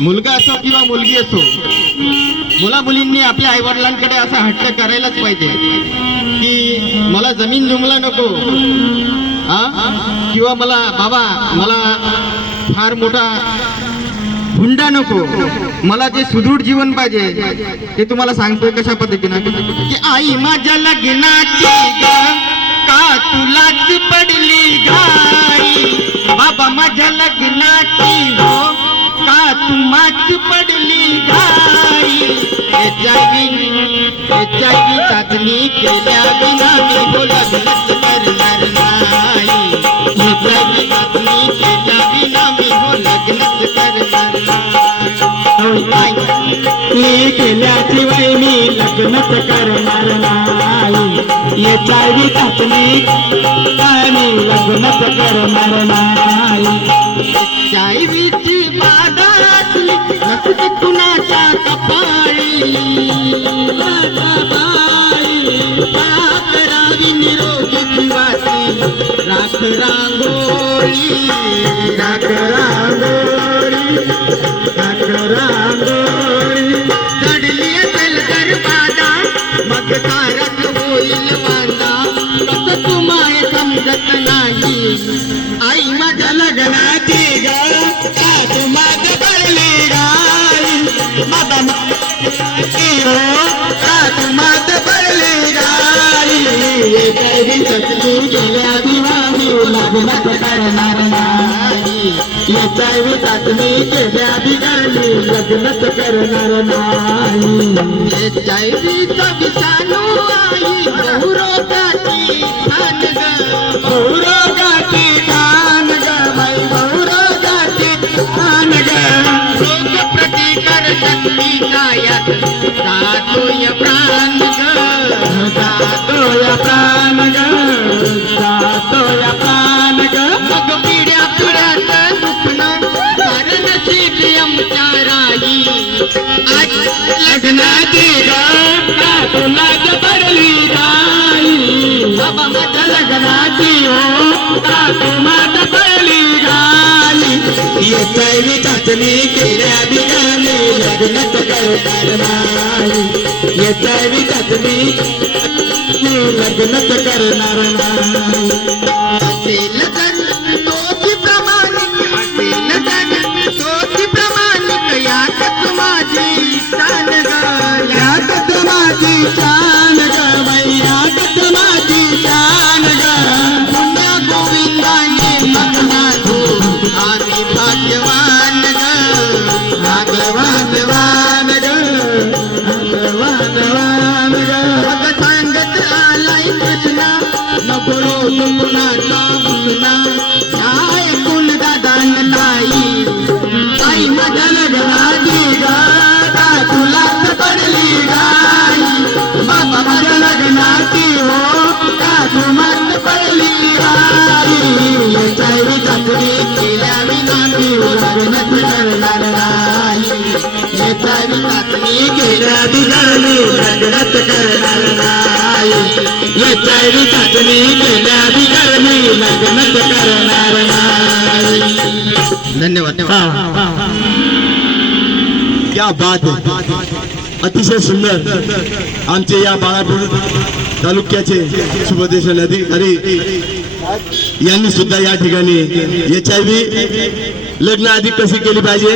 मुलगा असो किंवा मुलगी असो, मुला मुलींनी आपल्या आई वडिलांकडे असा हट्ट करायलाच पाहिजे की मला जमीन जुमला नको, किंवा मला बाबा मला फार मोठा हुंडा नको, मला जे सुदृढ जीवन पाहिजे ते तुम्हाला सांगतोय कशा पद्धतीनं की आई माझ्या लग्नाची का तुलाच पडली घाई, बाबा माझ्या लग्नाची हो का तुमाच पडली घाई, HIV चाचणी केल्या बिना मी हो लग्नच करणार नाही, HIV चाचणी केल्या बिना मी हो लग्नच करणार नाही, केल्याशिवाय मी लग्नच करणार नाही, HIV चाचणी काय मी लग्नच करणार नाही, HIVची बाधा असली नसते कुणाच्या कपाळी, करावी निरोगी जीवाची राख रांगोळी, राख रांगोळी, राख रांगोळी, चढली असेल तर बाधा मग तारक होईल वांदा, कसं तुम्हाला समजत नाही, आई माझ्या लग्नाची ग का तुम्हाला पडली गाई, बाबा माझी हो का तुम्हाला पडली गाई, HIV चाचणी केल्या बिना मी लग्नच करणार नाही, HIV चाचणी केल्या बिना मी लग्नच करणार नाही, HIVचा विषाणू आई बहुरोगाची ठाण ग, बहुरोगाची ठाण ग बाई, बहुरोगाची ठाण ग, रोग प्रतिकार शक्तीचा यात जातोय प्राण ग, जातोय प्राण ग, जातोय प्राण ग, मग पिढ्या पिढ्यात दुखणं कारण नशीब आमच्या राही, लग्नाची ग का तुलाच पडली गाई, बाबा माझ्या लग्नाची हो का तुम्हाला पडली गाई, HIV चाचणी केल्या बिना मी लग्नच करणार नाही, HIV चाचणी मी लग्नच करणार नाही, असेल जन तोची प्रामाणिक, असेल जन तोची प्रामाणिक, यातच माझी शान ग, यातच माझी शान ग बाई, यातच माझी शान ग, पुण्या गोविंदाने मगनाधो आम्ही भाग्यवान ग, भाग्यवान ग, भाग्यवान ग, मग सांगत आलाय कृष्णा नको रोज कुणाचा मुसना, ऐकून दादान ताई, आई माझ्या लग्नाची ग का तुलाच पडली गाई, बाबा माझ्या लग्नाची हो का तुम्हाला पडली गाई, HIV चाचणी केल्या विना मी लग्नच करणार नाही, HIV चाचणी केल्या बिना मी लग्नच करणार नाही, HIV चाचणी केल्या बिना मी लग्नच करणार नाही. धन्यवाद. क्या बात है, अतिशय सुंदर. आमचे या बाळापूर तालुक्याचे शुभदेशन अधिकारी यांनी सुद्धा या ठिकाणी HIV लग्न आधी कशी केली पाहिजे